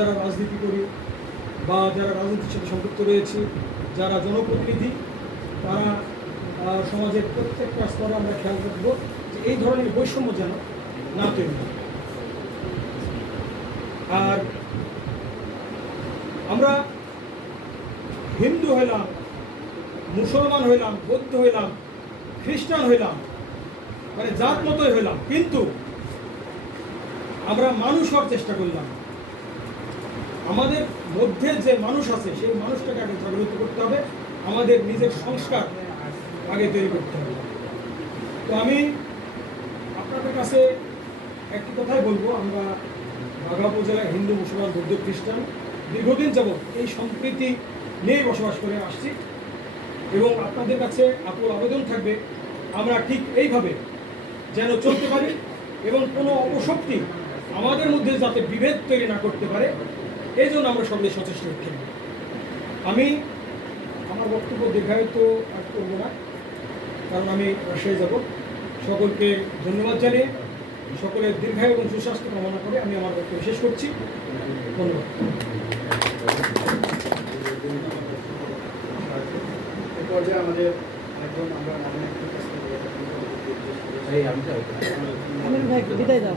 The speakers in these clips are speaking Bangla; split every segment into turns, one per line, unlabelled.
যারা রাজনীতি করি বা যারা রাজনীতির সাথে সম্পৃক্ত রয়েছি, যারা জনপ্রতিনিধি, তারা সমাজের প্রত্যেকটা স্তরে আমরা খেয়াল রাখব যে এই ধরনের বৈষম্য যেন না তৈরি। আর আমরা হিন্দু হইলাম, মুসলমান হইলাম, বৌদ্ধ হইলাম, খ্রিস্টান হইলাম মানে জাত মতোই হইলাম, কিন্তু আমরা মানুষ হওয়ার চেষ্টা করলাম আমাদের মধ্যে যে মানুষ আছে, সেই মানুষটাকে আগে জাগ্রত করতে হবে, আমাদের নিজের সংস্কার আগে তৈরি করতে হবে। তো আমি আপনাদের কাছে একটি কথাই বলব, আমরা বাঘা উপজেলায় হিন্দু মুসলমান বৌদ্ধ খ্রিস্টান, দীর্ঘদিন যাবৎ এই সম্প্রীতি নিয়েই বসবাস করে আসছি এবং আপনাদের কাছে আপুল আবেদন থাকবে, আমরা ঠিক এইভাবে যেন চলতে পারি এবং কোনো অপশক্তি আমাদের মধ্যে যাতে বিভেদ তৈরি না করতে পারে এই জন্য আমরা সকলে সচেষ্ট থাকব আমি আমার বক্তব্য দীর্ঘায়িত আর করব না কারণ আমি রাজশাহী যাব। সকলকে ধন্যবাদ জানিয়ে সকলের দীর্ঘায়ু এবং সুস্বাস্থ্য কামনা করে আমি আমার বক্তব্য শেষ করছি। ধন্যবাদ।
পর্যায়ে আমাদের একদম আমরা
বিদায় দাও।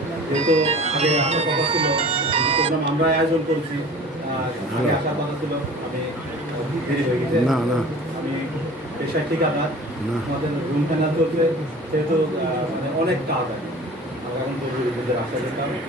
যেহেতু আগে আসার কথা ছিল প্রোগ্রাম আমরা আয়োজন করছি আর আগে আসার কথা ছিল আমি দেরি হয়ে গেছে
না, না।
আমি পেশায় ঠিকাদার। আমাদের রুম ফেনা চলছে সেহেতু মানে অনেক কাজ আছে এখন তো আশা যেতাম